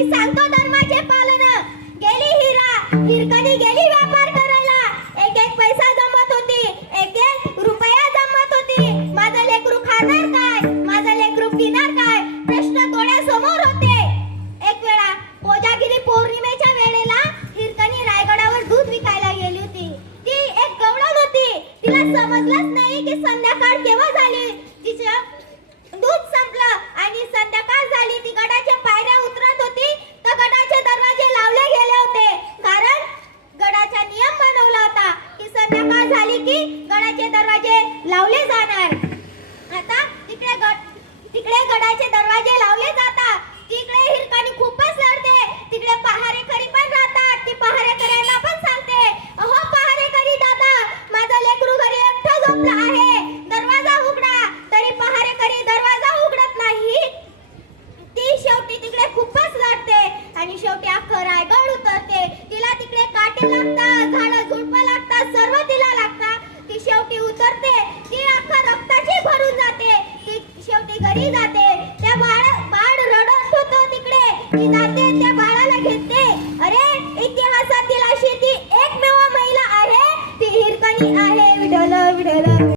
मी सांगतो धर्माचे पालन. गेली हिरकणी गेली व्यापार करायला. एक एक पैसा जमत होती, एक एक रुपया जमत होती. माझं लेकरू खाणार काय, माझं लेकरू पिणार काय, प्रश्न डोळ्यासमोर होते. एक वेळा कोजागिरी पौर्णिमेच्या वेळेला हिरकणी रायगडावर दूध विकायला गेली होती. ती एक गवळण होती. तिला समजलंच नाही की संध्याकाळ केव्हा झाली. तिचं दूध संपलं आणि संध्याकाळ झाली. ती गडाच्या पायऱ्या उतरत होती तर गडाचे दरवाजे लावले गेले होते. कारण गडाचा नियम बनवला होता की संध्याकाळ झाली की गडाचे दरवाजे लावले जाणार. आता तिकडे गडाचे दरवाजे लावले जातात. तिकडे हिरकणी खूपच लढते. तिकडे पहारेकरी पण राहतात. ती पहारेकऱ्यांना पण सांगते, अहो पहारेकरी दादा, माझं लेकरू घरी एकटं झोपलं आहे, दरवाजा उघडा. तरी पहारेकरी दरवाजा उघडत नाही. ती शेवटी तिकडे खूपच लढते आणि शेवटी अख्खं रायगड उतरते. तिला तिकडे काटे लागतात, झाडं झुडपं लागतात, सर्व तिला लागतात. ती शेवटी उतरते. ती अख्खं रक्ताची भरून जाते. ती शेवटी घरी जाते. त्या बाळ रडत होतं तिकडे. ती जाते, त्या बाळाला घेते. अरे, इतिहासातील अशी ती एकमेव महिला आहे, ती हिरकणी आहे. विठ्ठल विठ्ठल.